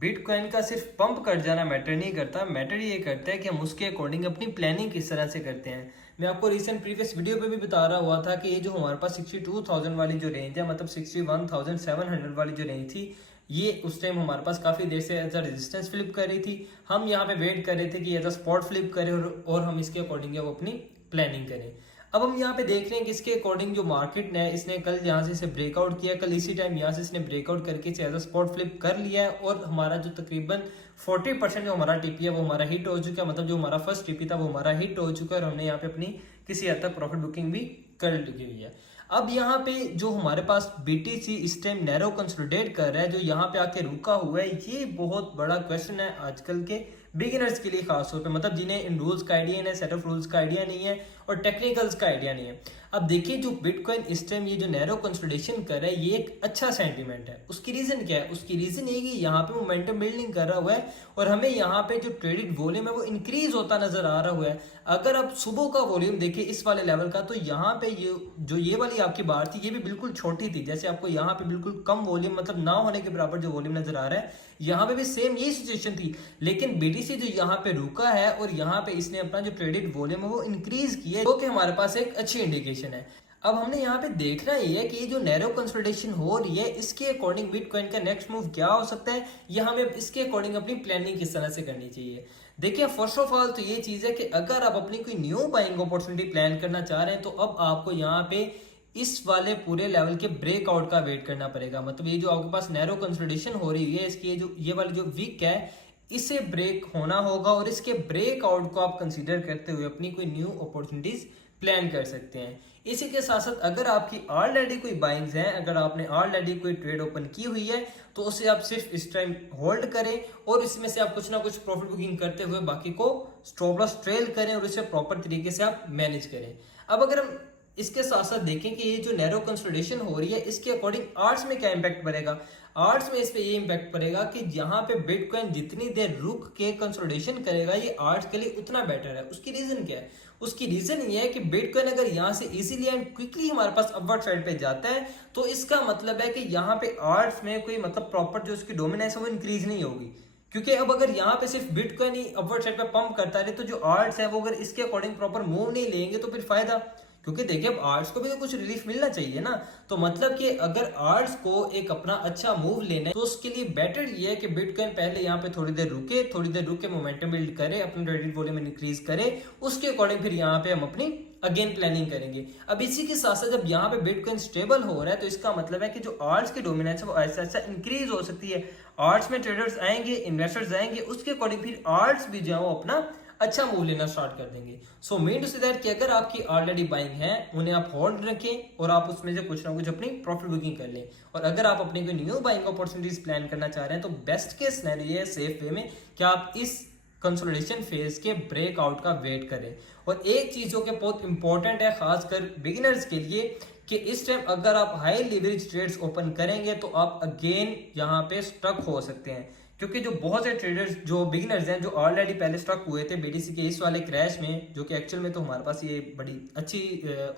Bitcoin का सिर्फ pump cut जाना मैटर नहीं करता। मैटर ये करता है कि हम उसके अकॉर्डिंग अपनी प्लानिंग किस तरह से करते हैं। मैं आपको रिसेंट प्रीवियस वीडियो पे भी बता रहा हुआ था कि ये जो हमारे पास 62,000 वाली जो रेंज है, मतलब 61,700 वाली जो रेंज थी, ये उस टाइम हमारे पास काफ़ी देर से एज अ रेजिस्टेंस फ्लिप कर रही थी। हम यहाँ पे वेट कर रहे थे कि एज अ स्पॉट फ्लिप करे और हम इसके अकॉर्डिंग वो अपनी प्लानिंग करें। अब हम यहाँ पे देख रहे हैं कि इसके अकॉर्डिंग जो मार्केट ने इसने कल यहाँ से इसे ब्रेकआउट किया, कल इसी टाइम यहाँ से इसने ब्रेकआउट करके एज अ स्पॉट फ्लिप कर लिया है और हमारा जो तकरीबन 40% जो हमारा टीपी है वो हमारा हिट हो चुका है। मतलब जो हमारा फर्स्ट टीपी था वो हमारा हिट हो चुका है और हमने यहाँ पे अपनी किसी हद तक प्रॉफिट बुकिंग भी कर ली हुई है। अब यहाँ पे जो हमारे पास बीटीसी इस टाइम नैरो कंसोलिडेट कर रहा है, जो यहाँ पे आके रुका हुआ है, ये बहुत बड़ा क्वेश्चन है आजकल के बिगिनर्स के लिए खास तौर पे, मतलब जिन्हें इन रूल्स का आइडिया नहीं, सेट ऑफ रूल्स का आइडिया नहीं है और टेक्निकल्स का आइडिया नहीं है। अब देखिए जो बिटकॉइन इस टाइम ये जो नैरो कंसोलिडेशन कर रहा है, ये एक अच्छा सेंटीमेंट है। उसकी रीजन क्या है? उसकी रीजन ये कि यहाँ पे मोमेंटम बिल्डिंग कर रहा हुआ है और हमें यहाँ पे जो ट्रेडेड वॉल्यूम है वो इंक्रीज होता नजर आ रहा हुआ है। अगर आप सुबह का वॉल्यूम देखिए इस वाले लेवल का, तो यहाँ पे ये वाली आपकी बार थी, ये भी बिल्कुल छोटी थी। जैसे आपको यहाँ पे बिल्कुल कम वॉल्यूम, मतलब ना होने के बराबर जो वॉल्यूम नजर आ रहा है, यहाँ पे भी सेम यही सिचुएशन थी। लेकिन बीटीसी जो यहाँ पे रुका है और यहाँ पे इसने अपना जो ट्रेडेड वॉल्यूम है वो इंक्रीज किया, जो कि हमारे पास एक अच्छी इंडिकेशन है। अब हमने यहाँ पे देखना ये है कि ये जो नैरो कंसोलिडेशन हो रही है, इसके अकॉर्डिंग बिटकॉइन का नेक्स्ट मूव क्या हो सकता है, या हमें इसके अकॉर्डिंग अपनी प्लानिंग किस तरह से करनी चाहिए। देखिए फर्स्ट ऑफ ऑल तो ये चीज है कि अगर आप अपनी कोई न्यू बाइंग अपॉर्चुनिटी प्लान करना चाह रहे हैं, तो अब आपको यहाँ पे इस वाले पूरे लेवल के ब्रेकआउट का वेट करना पड़ेगा। मतलब ये जो आपके पास नैरो कंसोलिडेशन हो रही है, इसकी ये वाली जो वीक है, इसे ब्रेक होना होगा और इसके ब्रेकआउट को आप कंसीडर करते हुए अपनी कोई न्यू अपॉर्चुनिटीज प्लान कर सकते हैं। इसी के साथ साथ अगर आपकी ऑलरेडी कोई बाइंग्स हैं, अगर आपने ऑलरेडी कोई ट्रेड ओपन की हुई है, तो उसे आप सिर्फ इस टाइम होल्ड करें और इसमें से आप कुछ ना कुछ प्रॉफिट बुकिंग करते हुए बाकी को स्टॉप लॉस ट्रेल करें और इसे प्रॉपर तरीके से आप मैनेज करें। अब अगर हम इसके साथ साथ देखें कि ये जो नैरो कंसोलिडेशन हो रही है, इसके अकॉर्डिंग आर्ट्स में क्या इंपैक्ट पड़ेगा। आर्ट्स में इस पे ये इंपैक्ट पड़ेगा कि यहाँ पे बिटकॉइन जितनी देर रुक के कंसोलिडेशन करेगा, ये आर्ट्स के लिए उतना बेटर है। उसकी रीजन क्या है? उसकी रीजन ये है कि बिटकॉइन अगर यहाँ से इजीली एंड क्विकली हमारे पास अपवर्ड साइड पे जाता है, तो इसका मतलब है कि यहाँ पे आर्ट्स में कोई मतलब प्रॉपर जो उसकी डोमिनेंस है वो इंक्रीज नहीं होगी। क्योंकि अब अगर यहाँ पे सिर्फ बिटकॉइन ही अपवर्ड साइड पे पंप करता रहे, तो जो आर्ट्स है वो अगर इसके अकॉर्डिंग प्रॉपर मूव नहीं लेंगे तो फिर फायदा। क्योंकि देखिए अब आर्ट्स को भी तो कुछ रिलीफ मिलना चाहिए ना। तो मतलब कि अगर आर्ट्स को एक अपना अच्छा मूव लेना है, तो उसके लिए बेटर ये है कि बिटकॉइन पहले यहाँ पे थोड़ी देर रुके मोमेंटम बिल्ड करे, अपना ट्रेडिंग वॉल्यूम इंक्रीज करे, उसके अकॉर्डिंग फिर यहाँ पे हम अपनी अगेन प्लानिंग करेंगे। अब इसी के साथ साथ जब यहाँ पे बिटकॉइन स्टेबल हो रहा है, तो इसका मतलब है कि जो आर्ट्स की डोमिनेंस है वो ऐसा ऐसा इंक्रीज हो सकती है। आर्ट्स में ट्रेडर्स आएंगे, इन्वेस्टर्स आएंगे, उसके अकॉर्डिंग फिर आर्ट्स भी जो अपना अच्छा मूव लेना स्टार्ट कर देंगे। So mean to say that कि अगर आपकी ऑलरेडी बाइंग है, उन्हें आप होल्ड रखें और आप उसमें से कुछ ना कुछ अपनी प्रॉफिट बुकिंग कर लें। और अगर आप अपनी कोई न्यू बाइंग अपॉर्चुनिटीज प्लान करना चाह रहे हैं, तो बेस्ट केस सिनेरियो है सेफ वे में कि आप इस कंसोलिडेशन फेज के ब्रेकआउट का वेट करें। और एक चीज जो कि बहुत इंपॉर्टेंट है खासकर बिगिनर्स के लिए, कि इस टाइम अगर आप हाई लिवरेज ट्रेड्स ओपन करेंगे तो आप अगेन यहाँ पे स्टक हो सकते हैं। क्योंकि जो बहुत से ट्रेडर्स जो बिगिनर्स हैं, जो ऑलरेडी पहले स्टक हुए थे बीटीसी के इस वाले क्रैश में, जो कि एक्चुअल में तो हमारे पास ये बड़ी अच्छी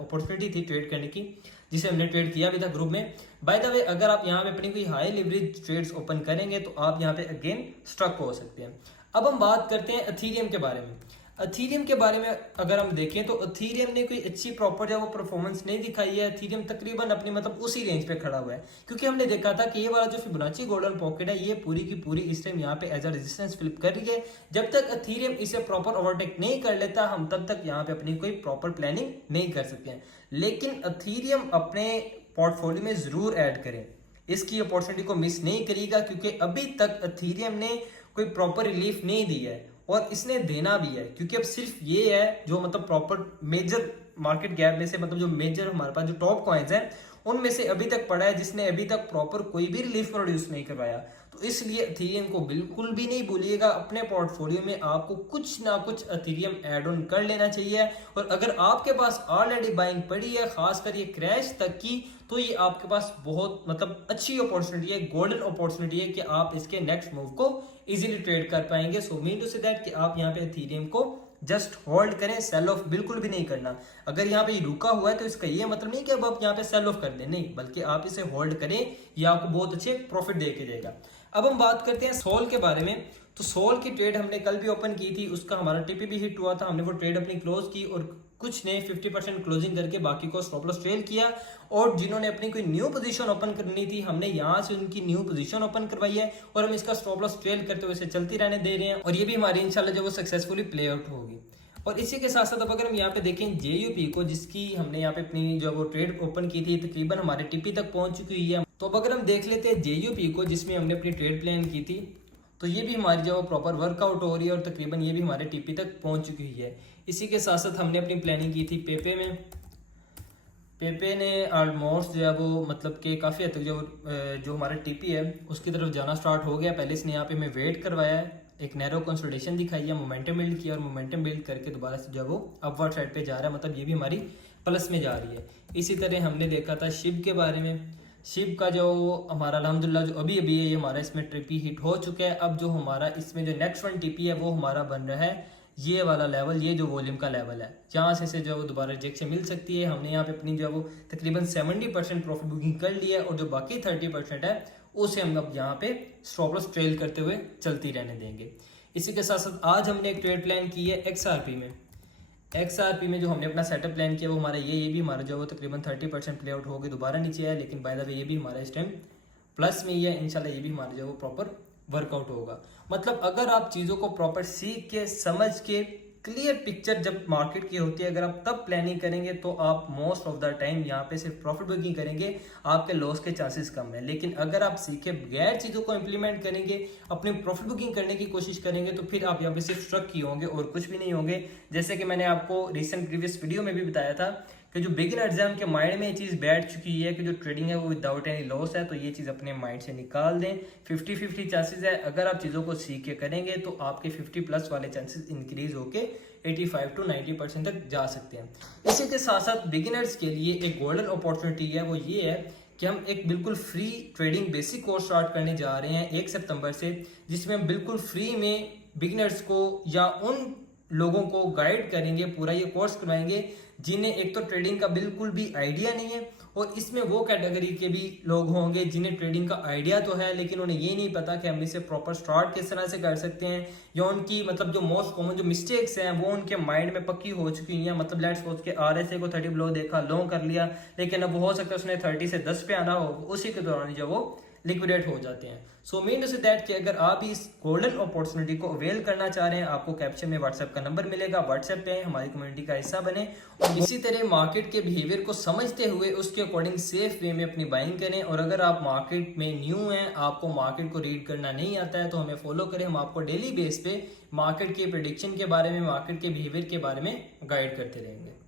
अपॉर्चुनिटी थी ट्रेड करने की, जिसे हमने ट्रेड किया भी था ग्रुप में। बाय द वे अगर आप यहाँ पे अपनी कोई हाई लिवरेज ट्रेड्स ओपन करेंगे तो आप यहाँ पे अगेन स्टक हो सकते हैं। अब हम बात करते हैं एथीरियम के बारे में। एथीरियम के बारे में अगर हम देखें तो एथीरियम ने कोई अच्छी प्रॉपर जो वो परफॉर्मेंस नहीं दिखाई है। एथीरियम तकरीबन अपनी मतलब उसी रेंज पे खड़ा हुआ है, क्योंकि हमने देखा था कि ये वाला जो फिबोनाची गोल्डन पॉकेट है, ये पूरी की पूरी इस टाइम यहाँ पे एज अ रेजिस्टेंस फ्लिप कर रही है। जब तक एथीरियम इसे प्रॉपर ओवरटेक नहीं कर लेता, हम तब तक यहाँ पे अपनी कोई प्रॉपर प्लानिंग नहीं कर सकते हैं। लेकिन एथीरियम अपने पोर्टफोलियो में जरूर ऐड करें, इसकी अपॉर्चुनिटी को मिस नहीं करेगा, क्योंकि अभी तक एथीरियम ने कोई प्रॉपर रिलीफ नहीं दी है और इसने देना भी है। क्योंकि अब सिर्फ ये है जो मतलब प्रॉपर मेजर मार्केट गैप में से, मतलब जो मेजर हमारे पास जो टॉप कॉइन्स हैं उनमें से अभी तक पड़ा है जिसने अभी तक प्रॉपर कोई भी रिलीफ प्रोड्यूस नहीं करवाया। तो इसलिए एथीरियम को बिल्कुल भी नहीं भूलिएगा, अपने पोर्टफोलियो में आपको कुछ ना कुछ एथीरियम ऐड ऑन कर लेना चाहिए। और अगर आपके पास ऑलरेडी बाइंग पड़ी है, खासकर ये क्रैश तक की, तो ये आपके पास बहुत मतलब अच्छी अपॉर्चुनिटी है, गोल्डन अपॉर्चुनिटी है कि आप इसके नेक्स्ट मूव को इजीली ट्रेड कर पाएंगे। So mean to say that कि आप यहाँ पे एथीरियम को जस्ट होल्ड करें, सेल ऑफ बिल्कुल भी नहीं करना। अगर यहाँ पे रुका हुआ है तो इसका ये मतलब नहीं कि अब आप यहाँ पे सेल ऑफ कर दें, नहीं, बल्कि आप इसे होल्ड करें, ये आपको बहुत अच्छे प्रॉफिट दे के जाएगा। अब हम बात करते हैं सोल के बारे में। तो सोल की ट्रेड हमने कल भी ओपन की थी, उसका हमारा टीपी भी हिट हुआ था, हमने वो ट्रेड अपनी क्लोज की और कुछ ने 50% क्लोजिंग करके बाकी को स्टॉप लॉस ट्रेल किया। और जिन्होंने अपनी कोई न्यू पोजीशन ओपन करनी थी, हमने यहाँ से उनकी न्यू पोजीशन ओपन करवाई है और हम इसका स्टॉप लॉस ट्रेल करते हुए इसे चलती रहने दे रहे हैं और ये भी हमारी इंशाल्लाह जो वो सक्सेसफुली प्ले आउट होगी। और इसी के साथ साथ अब अगर हम यहाँ पे देखें जेयूपी को, जिसकी हमने यहाँ पे अपनी जो वो ट्रेड ओपन की थी, तकरीबन हमारे टीपी तक पहुंच चुकी हुई है। तो अब अगर हम देख लेते हैं जेयूपी को, जिसमें हमने अपनी ट्रेड प्लान की थी, तो ये भी हमारी जो प्रॉपर वर्कआउट हो रही है और तकरीबन ये भी हमारे टीपी तक पहुंच चुकी हुई है। इसी के साथ साथ हमने अपनी प्लानिंग की थी पेपे में। पेपे ने ऑलमोस्ट जो है वो मतलब कि काफ़ी हद तक जो हमारा टीपी है उसकी तरफ जाना स्टार्ट हो गया। पहले इसने यहाँ पे हमें वेट करवाया है, एक नैरो कंसोलिडेशन दिखाई है, मोमेंटम बिल्ड किया और मोमेंटम बिल्ड करके दोबारा से जो वो अपवर्ड साइड पे जा रहा है, मतलब ये भी हमारी प्लस में जा रही है। इसी तरह हमने देखा था शिप के बारे में। शिप का जो हमारा अल्हम्दुलिल्लाह जो अभी अभी है ये हमारा इसमें टीपी हिट हो चुका है। अब जो हमारा इसमें जो नेक्स्ट वन टीपी है वो हमारा बन रहा है ये वाला लेवल, ये जो वॉल्यूम का लेवल है, जहाँ से जो वो दोबारा रिजेक्शन मिल सकती है। हमने यहाँ पे अपनी जो वो तकरीबन 70% प्रॉफिट बुकिंग कर लिया है और जो बाकी 30% है उसे हम अब यहाँ पे स्टॉप लॉस ट्रेल करते हुए चलती रहने देंगे। इसी के साथ साथ आज हमने एक ट्रेड प्लान की है एक्सआरपी में। एक्सआरपी में जो हमने अपना सेटअप प्लान किया वो हमारा ये भी हमारा जो वो तकरीबन 30% प्ले आउट हो गई, दोबारा नीचे आया, लेकिन बाय द वे ये भी हमारा इस टाइम प्लस में ही है। इंशाल्लाह ये भी हमारा जो वो प्रॉपर वर्कआउट होगा। मतलब अगर आप चीज़ों को प्रॉपर सीख के समझ के क्लियर पिक्चर जब मार्केट की होती है, अगर आप तब प्लानिंग करेंगे तो आप मोस्ट ऑफ द टाइम यहाँ पे सिर्फ प्रॉफिट बुकिंग करेंगे, आपके लॉस के चांसेस कम है। लेकिन अगर आप सीखे बगैर चीज़ों को इंप्लीमेंट करेंगे, अपनी प्रॉफिट बुकिंग करने की कोशिश करेंगे, तो फिर आप यहाँ पे सिर्फ स्ट्रक ही होंगे और कुछ भी नहीं होंगे। जैसे कि मैंने आपको रिसेंट प्रीवियस वीडियो में भी बताया था कि जो बिगिनर्स हैं उनके माइंड में ये चीज़ बैठ चुकी है कि जो ट्रेडिंग है वो विदाउट एनी लॉस है, तो ये चीज़ अपने माइंड से निकाल दें। 50-50 चांसेस है, अगर आप चीज़ों को सीख के करेंगे तो आपके 50+ वाले चांसेस इंक्रीज होके 85 to 90% तक जा सकते हैं। इसी के साथ साथ बिगिनर्स के लिए एक गोल्डन अपॉर्चुनिटी है, वो ये है कि हम एक बिल्कुल free trading basic course start करने जा रहे हैं 1 सितंबर से, जिसमें हम बिल्कुल फ्री में बिगिनर्स को या उन लोगों को गाइड करेंगे, पूरा ये कोर्स करवाएंगे जिन्हें एक तो ट्रेडिंग का बिल्कुल भी आइडिया नहीं है, और इसमें वो कैटेगरी के भी लोग होंगे जिन्हें ट्रेडिंग का आइडिया तो है लेकिन उन्हें ये नहीं पता कि हम इसे प्रॉपर स्टार्ट किस तरह से कर सकते हैं, या उनकी मतलब जो मोस्ट कॉमन जो मिस्टेक्स हैं वो उनके माइंड में पक्की हो चुकी हैं। मतलब लेट्स सपोज के RSI को 30 बिलो देखा, लो कर लिया, लेकिन अब हो सकता है उसने 30 से 10 पे आना हो, उसी के दौरान जो वो लिक्विडेट हो जाते हैं। So mean to say that कि अगर आप इस गोल्डन अपॉर्चुनिटी को अवेल करना चाह रहे हैं, आपको कैप्शन में व्हाट्सएप का नंबर मिलेगा, व्हाट्सएप पे हमारी कम्युनिटी का हिस्सा बने और इसी तरह मार्केट के बिहेवियर को समझते हुए उसके अकॉर्डिंग सेफ वे में अपनी बाइंग करें। और अगर आप मार्केट में न्यू हैं, आपको मार्केट को रीड करना नहीं आता है, तो हमें फॉलो करें। हम आपको डेली बेस पे मार्केट के प्रेडिक्शन के बारे में, मार्केट के बिहेवियर के बारे में गाइड करते रहेंगे।